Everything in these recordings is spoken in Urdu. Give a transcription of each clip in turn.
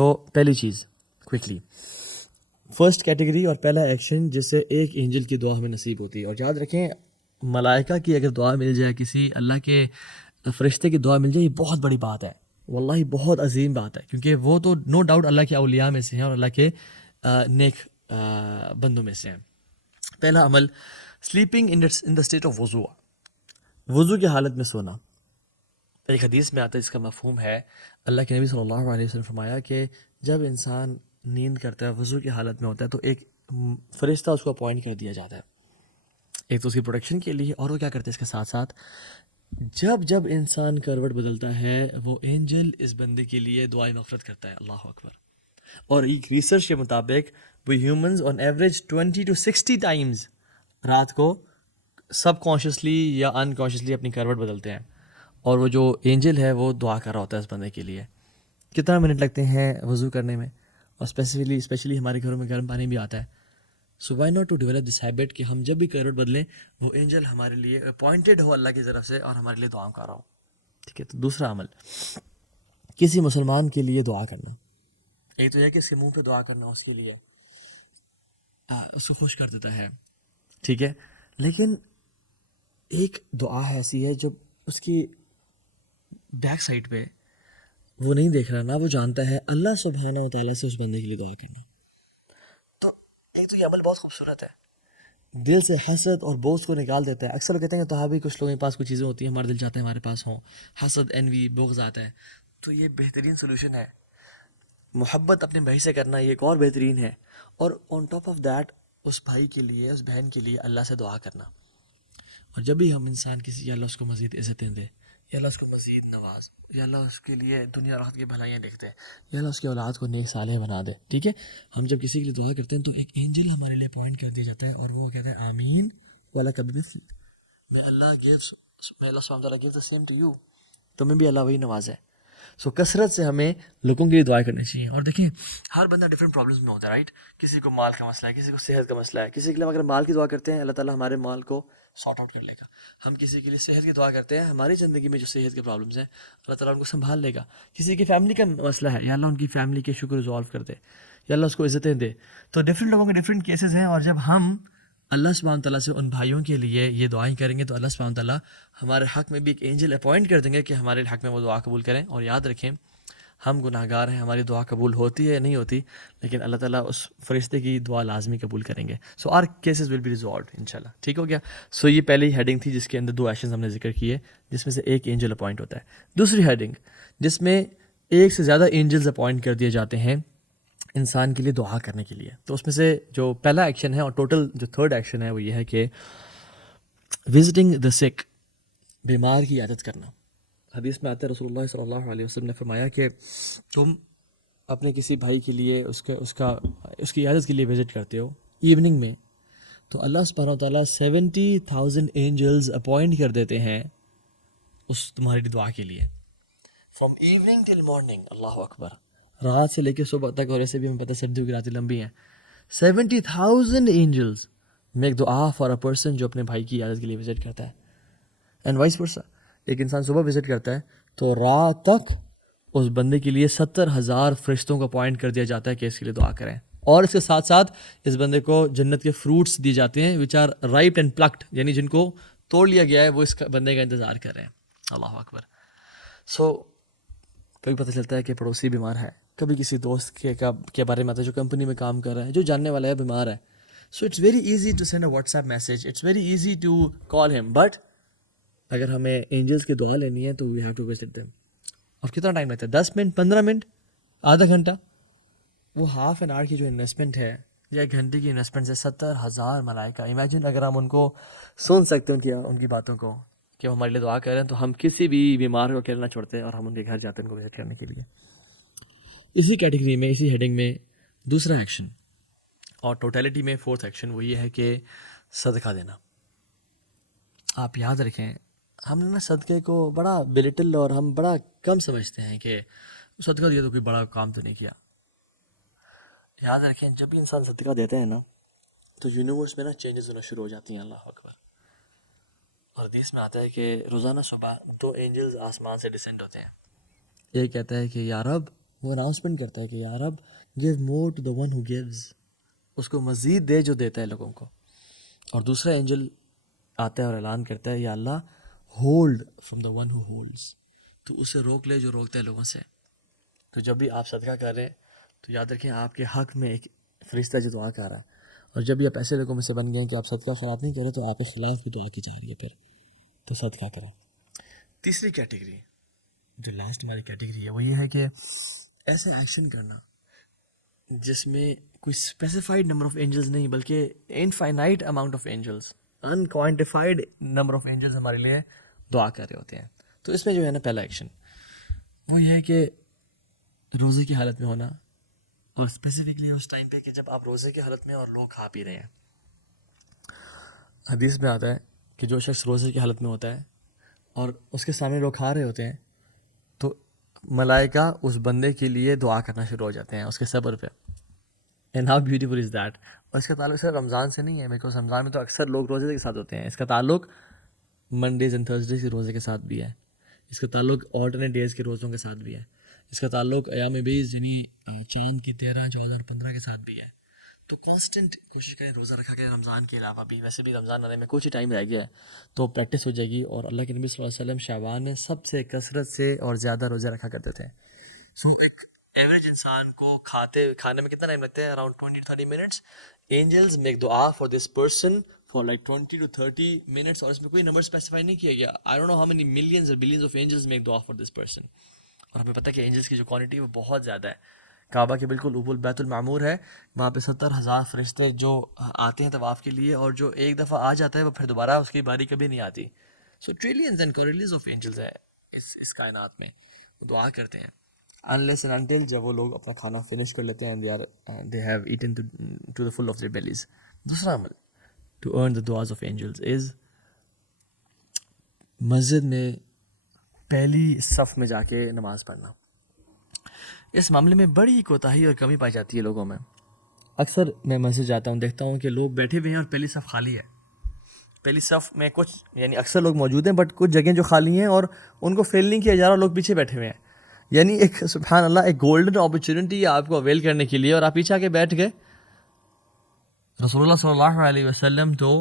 تو پہلی چیز کوئکلی، فرسٹ کیٹیگری اور پہلا ایکشن جس سے ایک اینجل کی دعا ہمیں نصیب ہوتی ہے. اور یاد رکھیں ملائکہ کی اگر دعا مل جائے، کسی اللہ کے فرشتے کی دعا مل جائے، یہ بہت بڑی بات ہے، واللہ بہت عظیم بات ہے، کیونکہ وہ تو نو ڈاؤٹ اللہ کے اولیاء میں سے ہیں اور اللہ کے نیک بندوں میں سے ہیں. پہلا عمل sleeping in the state of وضو، وضو کی حالت میں سونا. ایک حدیث میں آتا ہے، اس کا مفہوم ہے، اللہ کے نبی صلی اللہ علیہ وسلم فرمایا کہ جب انسان نیند کرتا ہے، وضو کی حالت میں ہوتا ہے، تو ایک فرشتہ اس کو اپوائنٹ کر دیا جاتا ہے، ایک تو اس کی پروٹیکشن کے لیے، اور وہ کیا کرتے ہیں اس کے ساتھ ساتھ جب انسان کروٹ بدلتا ہے، وہ اینجل اس بندے کے لیے دعائیں مغفرت کرتا ہے. اللہ اکبر. اور ایک ریسرچ کے مطابق وہ humans on average 20 to 60 Times رات کو سب کانشیسلی یا انکانشیسلی اپنی کروٹ بدلتے ہیں، اور وہ جو اینجل ہے وہ دعا کر رہا ہوتا ہے اس بندے کے لیے. کتنا منٹ لگتے ہیں وضو کرنے میں، اور اسپیشلی ہمارے گھروں میں گرم پانی بھی آتا ہے. So why not to develop this habit کہ ہم جب بھی کروٹ بدلیں وہ اینجل ہمارے لیے اپوائنٹڈ ہو اللہ کی طرف سے اور ہمارے لیے دعا کر رہا ہو. ٹھیک ہے. تو دوسرا عمل کسی مسلمان کے لیے دعا کرنا. ایک تو یہ کہ اس کے منہ پہ دعا کرنا اس کے لیے اس کو خوش کر دیتا ہے، ٹھیک ہے. لیکن ایک دعا ایسی ہے جب اس کی بیک سائڈ پہ وہ نہیں دیکھ رہا، نہ وہ جانتا ہے، اللہ سبحانہ و تعالیٰ سے اس بندے کے لیے دعا کرنا. تو ایک تو یہ عمل بہت خوبصورت ہے، دل سے حسد اور بغض کو نکال دیتا ہے. اکثر لوگ کہتے ہیں کہ تحابی کچھ لوگوں کے پاس کچھ چیزیں ہوتی ہیں، ہمارا دل چاہتا ہے ہمارے پاس ہوں، حسد، انوی، بغض آتا ہے. تو یہ بہترین سولوشن ہے، محبت اپنے بھائی سے کرنا، یہ ایک اور بہترین ہے. اور آن ٹاپ آف دیٹ اس بھائی کے لیے، اس بہن کے لیے اللہ سے دعا کرنا. اور جب بھی ہم انسان کسی، یا اللہ اس کو مزید عزتیں دے، یا اللہ اس کو مزید نواز، یا اللہ اس کے لیے دنیا اور آخرت کی بھلائیاں لکھ دے، یا اللہ اس کی اولاد کو نیک صالح بنا دے. ٹھیک ہے. ہم جب کسی کے لیے دعا کرتے ہیں تو ایک اینجل ہمارے لیے اپوائنٹ کر دیا جاتا ہے، اور وہ کہتا ہے آمین والا کبھی مثل، میں اللہ سبحانہ وتعالیٰ gives the same to you، تمہیں بھی اللہ وہی نوازے. سو کثرت سے ہمیں لوگوں کے لیے دعائیں کرنی چاہیے. اور دیکھیں ہر بندہ ڈفرینٹ پرابلمس میں ہوتا ہے، رائٹ. کسی کو مال کا مسئلہ ہے، کسی کو صحت کا مسئلہ ہے. کسی کے لیے اگر مال کی دعا کرتے ہیں اللہ تعالیٰ ہمارے مال کو سارٹ آؤٹ کر لے گا. ہم کسی کے لیے صحت کی دعا کرتے ہیں، ہماری زندگی میں جو صحت کے پرابلمس ہیں اللہ تعالیٰ ان کو سنبھال لے گا. کسی کی فیملی کا مسئلہ ہے، یا اللہ ان کی فیملی کے شکر ریزالو کر دے، یا اللہ اس کو عزتیں دے. تو ڈفرینٹ لوگوں کے ڈفرینٹ کیسز ہیں، اور جب ہم اللہ سبحانہ تعالیٰ سے ان بھائیوں کے لیے یہ دعائیں کریں گے تو اللہ سبحانہ تعالیٰ ہمارے حق میں بھی ایک اینجل اپوائنٹ کر دیں گے کہ ہمارے حق میں وہ دعا قبول کریں. اور یاد رکھیں ہم گناہ گار ہیں، ہماری دعا قبول ہوتی ہے یا نہیں ہوتی، لیکن اللہ تعالیٰ اس فرشتے کی دعا لازمی قبول کریں گے. So our cases will be resolved انشاءاللہ. ٹھیک ہو گیا. سو یہ پہلی ہیڈنگ تھی جس کے اندر 2 ایکشنز ہم نے ذکر کیے، جس میں سے ایک اینجل اپوائنٹ ہوتا ہے. دوسری ہیڈنگ جس میں ایک سے زیادہ اینجلز اپوائنٹ کر دیے جاتے ہیں انسان کے لیے دعا کرنے کے لیے. تو اس میں سے جو پہلا ایکشن ہے اور ٹوٹل جو تھرڈ ایکشن ہے وہ یہ ہے کہ وزٹنگ دا سک، بیمار کی عیادت کرنا. حدیث میں آتا ہے رسول اللہ صلی اللہ علیہ وسلم نے فرمایا کہ تم اپنے کسی بھائی کے لیے اس کی عیادت کے لیے وزٹ کرتے ہو ایوننگ میں، تو اللہ سبحانہ وتعالیٰ 70,000 اینجلز اپوائنٹ کر دیتے ہیں اس تمہاری دعا کے لیے، فرام ایوننگ ٹل مارننگ. اللہ اکبر. رات سے لے کے صبح تک، اور ایسے بھی ہمیں پتہ ہے سردیوں کی راتیں لمبی ہیں. 70,000 اینجلز میک دعا فار اے پرسن جو اپنے بھائی کی عیادت کے لیے وزٹ کرتا ہے. اینڈ وائس ورسا، ایک انسان صبح وزٹ کرتا ہے تو رات تک اس بندے کے لیے 70,000 فرشتوں کو اپوائنٹ کر دیا جاتا ہے کہ اس کے لیے دعا کریں. اور اس کے ساتھ ساتھ اس بندے کو جنت کے فروٹس دیے جاتے ہیں وچ آر رائپ اینڈ پلکڈ، یعنی جن کو توڑ لیا گیا ہے وہ اس بندے کا انتظار کر رہے ہیں. اللہ اکبر. سو کبھی پتہ چلتا ہے کہ پڑوسی بیمار ہے، کبھی کسی دوست کے بارے میں آتا ہے جو کمپنی میں کام کر رہا ہے، جو جاننے والا ہے بیمار ہے. So it's very easy to send a WhatsApp message, it's very easy to call ہم، بٹ اگر ہمیں اینجلس کی دعا لینی ہے تو we have to visit them. اور کتنا ٹائم لگتا ہے؟ 10 منٹ، 15 منٹ، آدھا گھنٹہ. وہ ہاف این آور کی جو انویسٹمنٹ ہے یا 1 گھنٹے کی انویسٹمنٹ ہے 70,000 ملائکہ. امیجن اگر ہم ان کو سن سکتے ہیں ان کی باتوں کو کہ وہ ہمارے لیے دعا کر رہے ہیں، تو ہم کسی بھی بیمار کو اکیلا نہ چھوڑتے اور ہم ان کے گھر جاتے ہیں ان کو وزٹ کرنے کے لیے. اسی کیٹیگری میں، اسی ہیڈنگ میں دوسرا ایکشن اور ٹوٹیلٹی میں 4تھ ایکشن وہ یہ ہے کہ صدقہ دینا. آپ یاد رکھیں ہم نے نا صدقے کو بڑا بلٹل اور ہم بڑا کم سمجھتے ہیں کہ صدقہ دیا تو کوئی بڑا کام تو نہیں کیا. یاد رکھیں جب بھی انسان صدقہ دیتے ہیں نا تو یونیورس میں نا چینجز ہونا شروع ہو جاتی ہیں. اللہ اکبر. اور حدیث میں آتا ہے کہ روزانہ صبح 2 اینجلز آسمان سے ڈسینڈ ہوتے ہیں. ایک کہتا ہے کہ یا رب وہ اناؤنسمنٹ کرتا ہے کہ یا رب give more to the one who gives, اس کو مزید دے جو دیتا ہے لوگوں کو. اور دوسرا اینجل آتا ہے اور اعلان کرتا ہے یا اللہ hold from the one who holds, تو اسے روک لے جو روکتا ہے لوگوں سے. تو جب بھی آپ صدقہ کر رہے ہیں تو یاد رکھیں آپ کے حق میں ایک فرشتہ جو دعا کر رہا ہے، اور جب بھی آپ ایسے لوگوں میں سے بن گئے ہیں کہ آپ صدقہ خیرات نہیں کریں تو آپ کے خلاف بھی دعا کی جا رہی ہے پھر، تو صدقہ کریں. تیسری کیٹیگری جو لاسٹ ہماری کیٹیگری ہے وہ یہ ہے کہ ایسے ایکشن کرنا جس میں کوئی اسپیسیفائڈ نمبر آف اینجلز نہیں بلکہ infinite amount of angels, unquantified number of angels ہمارے لیے دعا کر رہے ہوتے ہیں. تو اس میں جو ہے نا پہلا ایکشن وہ یہ ہے کہ روزے کی حالت میں ہونا، اور اسپیسیفکلی اس ٹائم پہ کہ جب آپ روزے کی حالت میں اور لوگ کھا پی رہے ہیں. حدیث میں آتا ہے کہ جو شخص روزے کی حالت میں ہوتا ہے اور اس کے سامنے لوگ کھا رہے ہوتے ہیں تو ملائکہ اس بندے کے لیے دعا کرنا شروع ہو جاتے ہیں اس کے صبر پہ. And how beautiful is that. اور اس کا تعلق صرف رمضان سے نہیں ہے، بیکاز رمضان میں تو اکثر لوگ روزے کے ساتھ ہوتے ہیں. اس کا تعلق منڈیز اینڈ تھرسڈیز کے روزے کے ساتھ بھی ہے، اس کا تعلق آلٹرنیٹ ڈیز کے روزوں کے ساتھ بھی ہے، اس کا تعلق ایام بیز یعنی چاند کی 13، 14 اور 15 کے ساتھ بھی ہے. تو کانسٹنٹ کوشش کریں روزہ رکھا کریں رمضان کے علاوہ بھی. ویسے بھی رمضان آنے میں کچھ ہی ٹائم رہ گیا ہے تو پریکٹس ہو جائے گی. اور اللہ کے نبی صلی اللہ علیہ وسلم شعبان میں سب سے کثرت سے اور زیادہ روزے رکھا کرتے تھے. سو ایک ایوریج انسان کو کھانے میں کتنا ٹائم لگتا ہے؟ Around 20-30 minutes. اینجلز میک دعا for this person for like 20 to 30 minutes. اور اس میں کوئی نمبر اسپیسیفائی نہیں کیا گیا. I don't know how many millions اور بلینز آف اینجلز میک دعا فار دس پرسن. اور ہمیں پتہ ہے کہ اینجلز کی جو کوانٹٹی ہے وہ بہت زیادہ ہے. کعبہ کے بالکل اوپر بیت المعمور ہے، وہاں پہ 70,000 فرشتے جو آتے ہیں طواف کے لیے، اور جو ایک دفعہ آ جاتا ہے وہ پھر دوبارہ اس کی باری کبھی نہیں آتی. سو ٹریلینز اینڈ کوریلینز آف اینجلز ہے اس کائنات میں، وہ دعا کرتے ہیں unless and until جب وہ لوگ اپنا کھانا فنش کر لیتے ہیں and they have eaten to the full of their bellies. دوسرا عمل to earn the du'as of angels is مسجد میں پہلی صف میں جا کے نماز پڑھنا. اس معاملے میں بڑی کوتاہی اور کمی پائی جاتی ہے لوگوں میں. اکثر میں مسجد جاتا ہوں، دیکھتا ہوں کہ لوگ بیٹھے ہوئے ہیں اور پہلی صف خالی ہے. پہلی صف میں کچھ یعنی اکثر لوگ موجود ہیں بٹ کچھ جگہیں جو خالی ہیں اور ان کو فیل نہیں کیا جا رہا، لوگ پیچھے بیٹھے ہوئے ہیں. یعنی ایک سبحان اللہ ایک گولڈن اپرچونٹی ہے آپ کو اویل کرنے کے لیے، اور آپ پیچھے آ کے بیٹھ گئے. رسول اللہ صلی اللہ علیہ وسلم تو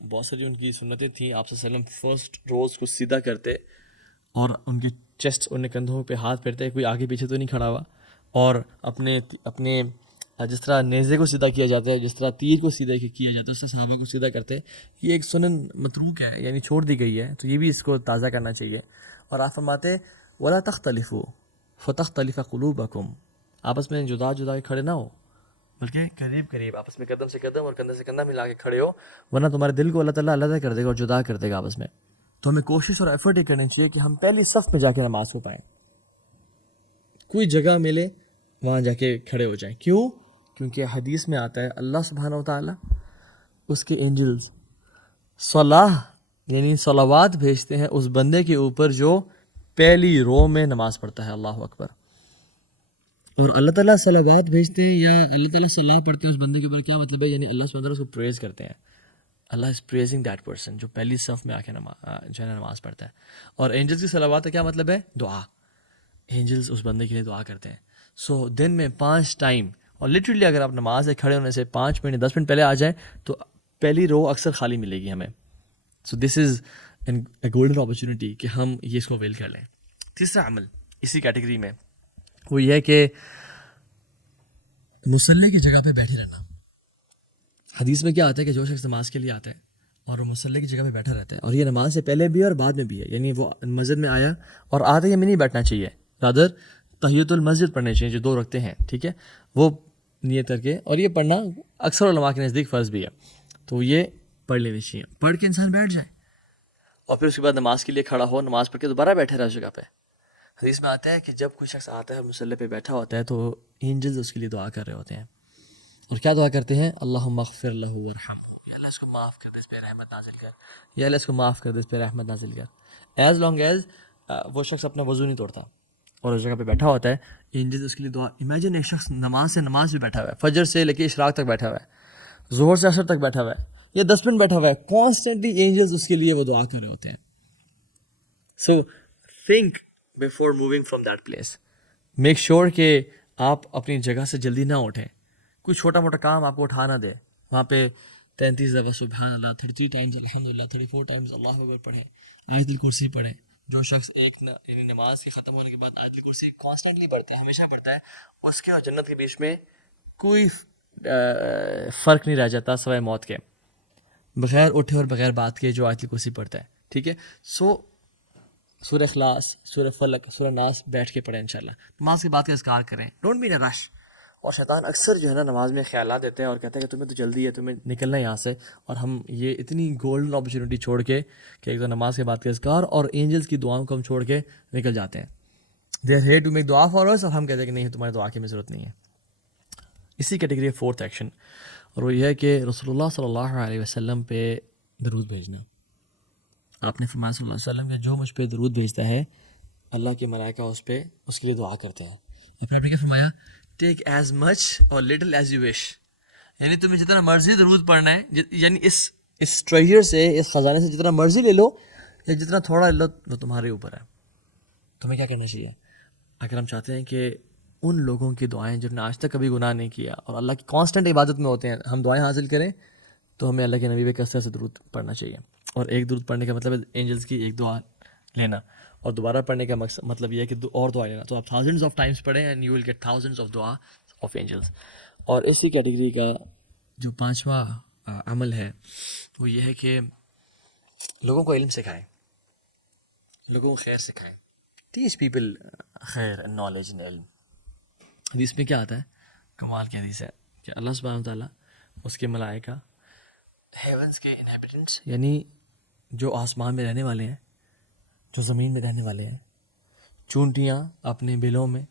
بہت ساری ان کی سنتیں تھیں. آپ صلی اللہ علیہ وسلم فرسٹ روز کو سیدھا کرتے اور ان کے چیسٹ ان کندھوں پہ ہاتھ پھیرتے، کوئی آگے پیچھے تو نہیں کھڑا ہوا. اور اپنے جس طرح نیزے کو سیدھا کیا جاتا ہے، جس طرح تیر کو سیدھا کیا جاتا ہے، اس سے صحابہ کو سیدھا کرتے. یہ ایک سنن متروک ہے، یعنی چھوڑ دی گئی ہے، تو یہ بھی اس کو تازہ کرنا چاہیے. اور آپ فرماتے وَلَا تَخْتَلِفُوا فَتَخْتَلِفَ قُلُوبَكُمْ، آپس میں جدا جدا کے کھڑے نہ ہو بلکہ قریب قریب آپس میں قدم سے قدم اور کندھے سے کندھا ملا کے کھڑے ہو، ورنہ تمہارے دل کو اللہ تعالیٰ علیحدہ کر دے گا اور جدا کر دے گا آپس میں. تو ہمیں کوشش اور ایفرٹ یہ کرنی چاہیے کہ ہم پہلی صف میں جا کے نماز کو پائیں، کوئی جگہ ملے وہاں جا کے کھڑے ہو جائیں. کیوں؟ کیونکہ حدیث میں آتا ہے اللہ سبحانہ و تعالیٰ اس کے اینجلز صلاح یعنی صلوات بھیجتے ہیں اس بندے کے اوپر جو پہلی رو میں نماز پڑھتا ہے. اللہ اکبر. اور اللہ تعالیٰ صلوات بھیجتے ہیں یا اللہ تعالیٰ صلاح پڑھتے ہیں اس بندے کے اوپر، کیا مطلب ہے؟ یعنی اللہ سبحانہ اس کو پریز کرتے ہیں. اللہ از پریزنگ دیٹ پرسن جو پہلی صف میں آ کے جو ہے نماز پڑھتا ہے. اور اینجلز کی صلوات کا کیا مطلب ہے؟ دعا. اینجلز اس بندے کے لیے دعا کرتے ہیں. سو دن میں 5 ٹائم، اور لٹرلی اگر آپ نماز سے کھڑے ہونے سے 5 منٹ 10 منٹ پہلے آ جائیں تو پہلی رو اکثر خالی ملے گی ہمیں. سو دس از اے گولڈن اپرچونٹی کہ ہم یہ اس کو اویل کر لیں. تیسرا عمل اسی کیٹیگری میں وہ یہ ہے کہ مصلی کی جگہ پہ بیٹھے رہنا. حدیث میں کیا آتا ہے کہ جو شخص نماز کے لیے آتا ہے اور وہ مصلی کی جگہ پہ بیٹھا رہتا ہے، اور یہ نماز سے پہلے بھی اور بعد میں بھی ہے، یعنی وہ مسجد میں آیا اور آتے ہی ہمیں نہیں بیٹھنا چاہیے، رادر تحیۃ المسجد پڑھنے چاہیے جو 2 رکھتے ہیں، ٹھیک ہے، وہ نیت کر کے. اور یہ پڑھنا اکثر علماء کے نزدیک فرض بھی ہے، تو یہ پڑھ لینی چاہیے. پڑھ کے انسان بیٹھ جائے اور پھر اس کے بعد نماز کے لیے کھڑا ہو، نماز پڑھ کے دوبارہ بیٹھے رہے اس جگہ پہ. حدیث میں آتا ہے کہ جب کوئی شخص آتا ہے مصلی پہ بیٹھا ہوتا ہے تو اینجلز اس کے لیے دعا کر رہے ہوتے ہیں. اور کیا دعا کرتے ہیں؟ اللہم اغفر لہ ورحمہ، یا اللہ اس کو معاف کر دے، اس پہ رحمت نازل کر، یا اللہ اس کو معاف کر دے، اس پہ رحمت نازل کر. ایز لانگ ایز وہ شخص اپنا وضو نہیں توڑتا اور اس جگہ پہ بیٹھا ہوتا ہے، اینجلز اس کے لیے دعا. امیجن ایک شخص نماز بھی بیٹھا ہوا ہے، فجر سے لے کے اشراق تک بیٹھا ہوا ہے، ظہر سے عصر تک بیٹھا ہوا ہے، یا 10 منٹ بیٹھا ہوا ہے، کانسٹنٹلی اینجلز اس کے لیے وہ دعا کر رہے ہوتے ہیں. So think before moving from that place. Make sure کہ آپ اپنی جگہ سے جلدی نہ اٹھیں. کوئی چھوٹا موٹا کام آپ کو اٹھا نہ دے. وہاں پہ 33 دفعہ سبحان اللہ، 33 ٹائمز الحمدللہ، 34 ٹائمز اللہ اکبر پڑھیں، آیت الکرسی پڑھیں. جو شخص یعنی نماز کے ختم ہونے کے بعد آیت الکرسی کانسٹنٹلی پڑھتا ہے، ہمیشہ پڑھتا ہے، اس کے اور جنت کے بیچ میں کوئی فرق نہیں رہ جاتا سوائے موت کے، بغیر اٹھے اور بغیر بات کے جو آیت الکرسی پڑھتا ہے. ٹھیک ہے. سو سورہ اخلاص، سورہ فلق، سورہ ناس بیٹھ کے پڑھیں انشاءاللہ. نماز کے بعد کا اذکار کریں، ڈونٹ بی ان اے رش. اور شیطان اکثر جو ہے نا نماز میں خیالات دیتے ہیں اور کہتا ہے کہ تمہیں تو جلدی ہے، تمہیں نکلنا ہے یہاں سے، اور ہم یہ اتنی گولڈن اپرچونیٹی چھوڑ کے کہ ایک تو نماز کے بعد کا اذکار اور اینجلس کی دعاؤں کو ہم چھوڑ کے نکل جاتے ہیں. They are here to make دعا فار اس، اور ہم کہتے ہیں کہ نہیں تمہاری دعا کی ہمیں ضرورت نہیں ہے. اسی کیٹیگری فورتھ ایکشن، اور وہ یہ ہے کہ رسول اللہ صلی اللہ علیہ وسلم پہ درود بھیجنا. آپ نے فرمایا صلی اللہ علیہ وسلم کہ جو مجھ پہ درود بھیجتا ہے اللہ کے ملائکہ اس پہ اس کے لیے دعا کرتے ہیں. پھر آپ نے کیا فرمایا؟ ٹیک ایز مچ اور لٹل ایز یو وش. یعنی تمہیں جتنا مرضی درود پڑھنا ہے، یعنی اس ٹریجر سے، اس خزانے سے جتنا مرضی لے لو یا جتنا تھوڑا لے لو، وہ تمہارے اوپر ہے. تمہیں کیا کرنا چاہیے؟ اگر ہم چاہتے ہیں کہ ان لوگوں کی دعائیں جنہوں نے آج تک کبھی گناہ نہیں کیا اور اللہ کی کانسٹنٹ عبادت میں ہوتے ہیں، ہم دعائیں حاصل کریں، تو ہمیں اللہ کے نبی پہ کثرت سے درود پڑھنا چاہیے. اور ایک درود پڑھنے کا مطلب ہے اینجلس کی ایک دعا لینا، اور دوبارہ پڑھنے کا مطلب یہ ہے کہ اور دعا لینا. تو آپ تھاؤزنڈز آف ٹائمس پڑھیں and you will get thousands of دعا آف اینجلس. اور اسی کیٹیگری کا جو پانچواں عمل ہے وہ یہ ہے کہ لوگوں کو علم سکھائیں، لوگوں کو خیر سکھائیں. تیس پیپل خیر اینڈ نالج اینڈ علم. حدیث میں کیا آتا ہے؟ کمال کی حدیث ہے کہ اللہ سبحانہ وتعالیٰ، اس کے ملائکہ، ہیونس کے انہیبیٹنٹس یعنی جو آسمان میں رہنے والے ہیں، جو زمین میں رہنے والے ہیں، چونٹیاں اپنے بلوں میں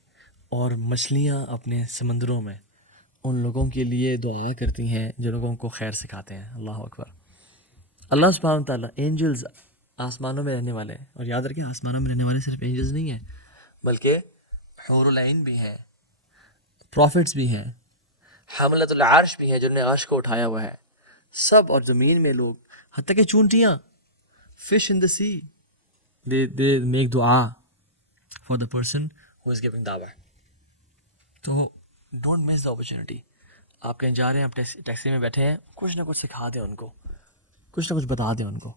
اور مچھلیاں اپنے سمندروں میں، ان لوگوں کے لیے دعا کرتی ہیں جو لوگوں کو خیر سکھاتے ہیں. اللہ اکبر. اللہ سبحانہ وتعالیٰ اینجلز آسمانوں میں رہنے والے ہیں، اور یاد رکھیں آسمانوں میں رہنے والے صرف اینجلز نہیں ہیں بلکہ حور العین بھی ہیں، پروفٹس بھی ہیں، حملۃ العرش بھی ہیں جنہوں نے عرش کو اٹھایا ہوا ہے، سب. اور زمین میں لوگ، حتیٰ کہ چونٹیاں، fish in the sea, they make دعا for the person who is giving دعوت. تو ڈونٹ مس دا اپرچونیٹی. آپ کہیں جا رہے ہیں، آپ ٹیکسی میں بیٹھے ہیں، کچھ نہ کچھ سکھا دیں ان کو، کچھ نہ کچھ بتا دیں ان کو.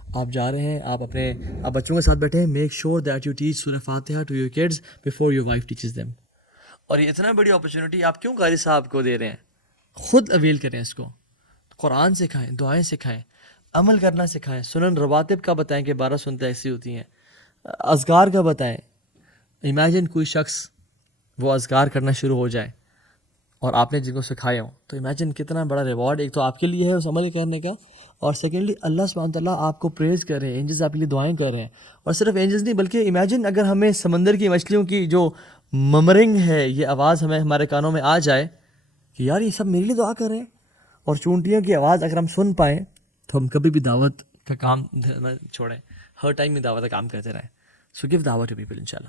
آپ جا رہے ہیں، آپ بچوں کے ساتھ بیٹھے ہیں، make sure that you teach Surah Fatiha to your kids before your wife teaches them. اور یہ اتنا بڑی اپرچونیٹی آپ کیوں قاری صاحب کو دے رہے ہیں؟ خود اویل کریں اس کو. قرآن سکھائیں، دعائیں سکھائیں، عمل کرنا سکھائیں. سنن رواتب کا بتائیں کہ 12 سنتیں ایسی ہوتی ہیں. اذکار کا بتائیں. امیجن کوئی شخص وہ اذکار کرنا شروع ہو جائے اور آپ نے جن کو سکھائے ہوں، تو امیجن کتنا بڑا ریوارڈ ایک تو آپ کے لیے ہے اس عمل کرنے کا، اور سیکنڈلی اللہ سبحانہ تعالیٰ آپ کو پریز کر رہے ہیں، اینجلز آپ کے لیے دعائیں کر رہے ہیں. اور صرف اینجلز نہیں بلکہ امیجن اگر ہمیں سمندر کی مچھلیوں کی جو ممرنگ ہے یہ آواز ہمارے کانوں میں آ جائے کہ یار یہ سب میرے لیے دعا کر رہے ہیں، اور چونٹیوں کی آواز اگر ہم سن پائیں تو ہم کبھی بھی دعوت کا کام نہ چھوڑیں، ہر ٹائم میں دعوت کا کام کرتے رہیں. سو گیو دعوت ٹو پیپل انشاءاللہ.